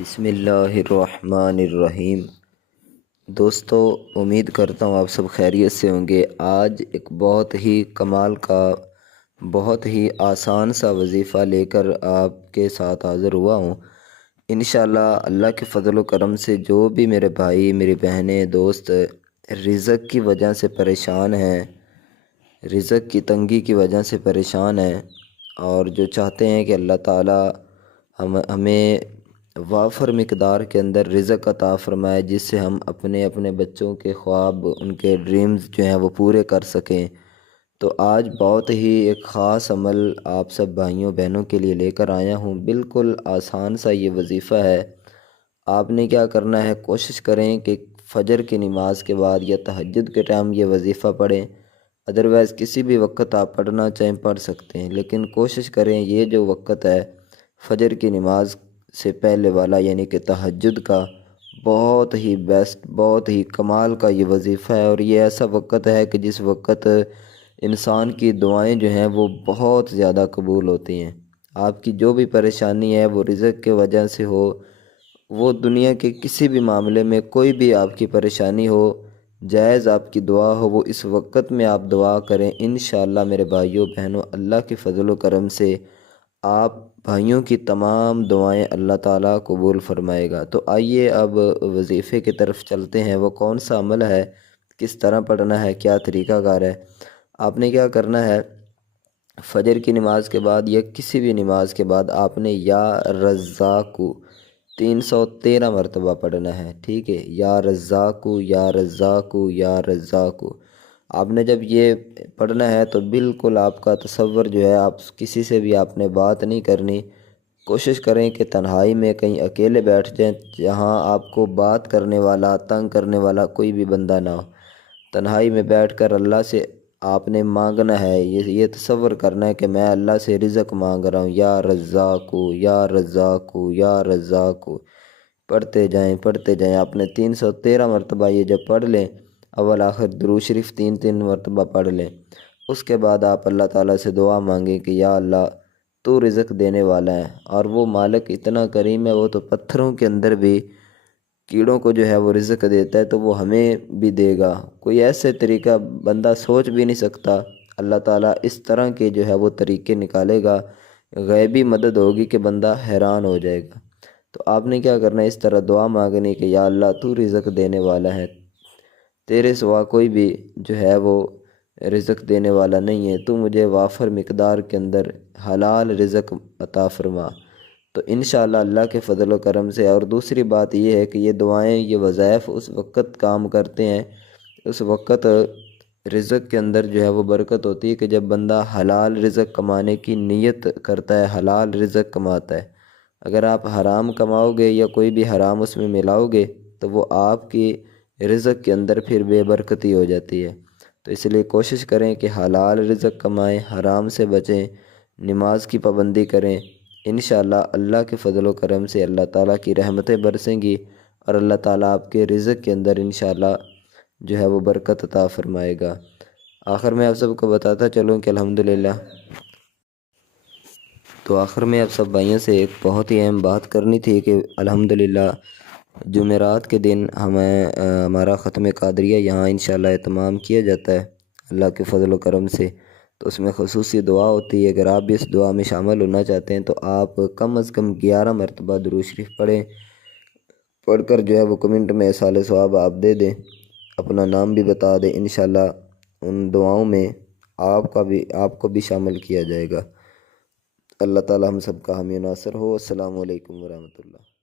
بسم اللہ الرحمن الرحیم۔ دوستو، امید کرتا ہوں آپ سب خیریت سے ہوں گے۔ آج ایک بہت ہی کمال کا، بہت ہی آسان سا وظیفہ لے کر آپ کے ساتھ حاضر ہوا ہوں۔ انشاءاللہ اللہ کے فضل و کرم سے جو بھی میرے بھائی، میری بہنیں، دوست رزق کی وجہ سے پریشان ہیں، رزق کی تنگی کی وجہ سے پریشان ہیں، اور جو چاہتے ہیں کہ اللہ تعالی ہمیں وافر مقدار کے اندر رزق عطا فرمائے، جس سے ہم اپنے بچوں کے خواب، ان کے ڈریمز جو ہیں وہ پورے کر سکیں، تو آج بہت ہی ایک خاص عمل آپ سب بھائیوں بہنوں کے لیے لے کر آیا ہوں۔ بالکل آسان سا یہ وظیفہ ہے۔ آپ نے کیا کرنا ہے، کوشش کریں کہ فجر کی نماز کے بعد یا تہجد کے ٹائم یہ وظیفہ پڑھیں۔ ادروائز کسی بھی وقت آپ پڑھنا چاہیں پڑھ سکتے ہیں، لیکن کوشش کریں یہ جو وقت ہے فجر کی نماز سے پہلے والا، یعنی کہ تہجد کا، بہت ہی بیسٹ، بہت ہی کمال کا یہ وظیفہ ہے۔ اور یہ ایسا وقت ہے کہ جس وقت انسان کی دعائیں جو ہیں وہ بہت زیادہ قبول ہوتی ہیں۔ آپ کی جو بھی پریشانی ہے وہ رزق کے وجہ سے ہو، وہ دنیا کے کسی بھی معاملے میں کوئی بھی آپ کی پریشانی ہو، جائز آپ کی دعا ہو، وہ اس وقت میں آپ دعا کریں۔ انشاءاللہ میرے بھائیوں بہنوں، اللہ کے فضل و کرم سے آپ بھائیوں کی تمام دعائیں اللہ تعالیٰ قبول فرمائے گا۔ تو آئیے اب وظیفے کی طرف چلتے ہیں۔ وہ کون سا عمل ہے، کس طرح پڑھنا ہے، کیا طریقہ کار ہے۔ آپ نے کیا کرنا ہے، فجر کی نماز کے بعد یا کسی بھی نماز کے بعد آپ نے یا رزاق 313 مرتبہ پڑھنا ہے، ٹھیک ہے۔ یا رزاق، یا رزاق، یا رزاق۔ آپ نے جب یہ پڑھنا ہے تو بالکل آپ کا تصور جو ہے، آپ کسی سے بھی آپ نے بات نہیں کرنی۔ کوشش کریں کہ تنہائی میں کہیں اکیلے بیٹھ جائیں، جہاں آپ کو بات کرنے والا، تنگ کرنے والا کوئی بھی بندہ نہ ہو۔ تنہائی میں بیٹھ کر اللہ سے آپ نے مانگنا ہے، یہ تصور کرنا ہے کہ میں اللہ سے رزق مانگ رہا ہوں۔ یا رزاق، یا رزاق، یا رزاق، پڑھتے جائیں۔ آپ نے 313 مرتبہ یہ جب پڑھ لیں، اول آخر درود شریف 3 مرتبہ پڑھ لیں، اس کے بعد آپ اللہ تعالیٰ سے دعا مانگیں کہ یا اللہ تو رزق دینے والا ہے، اور وہ مالک اتنا کریم ہے، وہ تو پتھروں کے اندر بھی کیڑوں کو جو ہے وہ رزق دیتا ہے، تو وہ ہمیں بھی دے گا۔ کوئی ایسے طریقہ بندہ سوچ بھی نہیں سکتا، اللہ تعالیٰ اس طرح کے جو ہے وہ طریقے نکالے گا، غیبی مدد ہوگی کہ بندہ حیران ہو جائے گا۔ تو آپ نے کیا کرنا ہے، اس طرح دعا مانگنی کہ یا اللہ تو رزق دینے والا ہے، تیرے سوا کوئی بھی جو ہے وہ رزق دینے والا نہیں ہے، تو مجھے وافر مقدار کے اندر حلال رزق عطا فرما۔ تو انشاءاللہ اللہ کے فضل و کرم سے، اور دوسری بات یہ ہے کہ یہ دعائیں، یہ وظائف اس وقت کام کرتے ہیں، اس وقت رزق کے اندر جو ہے وہ برکت ہوتی ہے کہ جب بندہ حلال رزق کمانے کی نیت کرتا ہے، حلال رزق کماتا ہے۔ اگر آپ حرام کماؤ گے یا کوئی بھی حرام اس میں ملاؤ گے تو وہ آپ کی رزق کے اندر پھر بے برکتی ہو جاتی ہے۔ تو اس لیے کوشش کریں کہ حلال رزق کمائیں، حرام سے بچیں، نماز کی پابندی کریں۔ انشاءاللہ اللہ کے فضل و کرم سے اللہ تعالیٰ کی رحمتیں برسیں گی، اور اللہ تعالیٰ آپ کے رزق کے اندر انشاءاللہ جو ہے وہ برکت عطا فرمائے گا۔ آخر میں آپ سب کو بتاتا چلوں کہ الحمدللہ، تو آخر میں آپ سب بھائیوں سے ایک بہت ہی اہم بات کرنی تھی کہ الحمدللہ جمعرات کے دن ہمارا ختم قادریہ یہاں انشاءاللہ اہتمام کیا جاتا ہے اللہ کے فضل و کرم سے۔ تو اس میں خصوصی دعا ہوتی ہے، اگر آپ بھی اس دعا میں شامل ہونا چاہتے ہیں تو آپ کم از کم 11 مرتبہ درود شریف پڑھیں، پڑھ کر جو ہے وہ کمنٹ میں اصالِ ثواب آپ دے دیں، اپنا نام بھی بتا دیں، انشاءاللہ ان دعاؤں میں آپ کو بھی شامل کیا جائے گا۔ اللہ تعالی ہم سب کا حامی و ناصر ہو۔ السلام علیکم ورحمۃ اللہ۔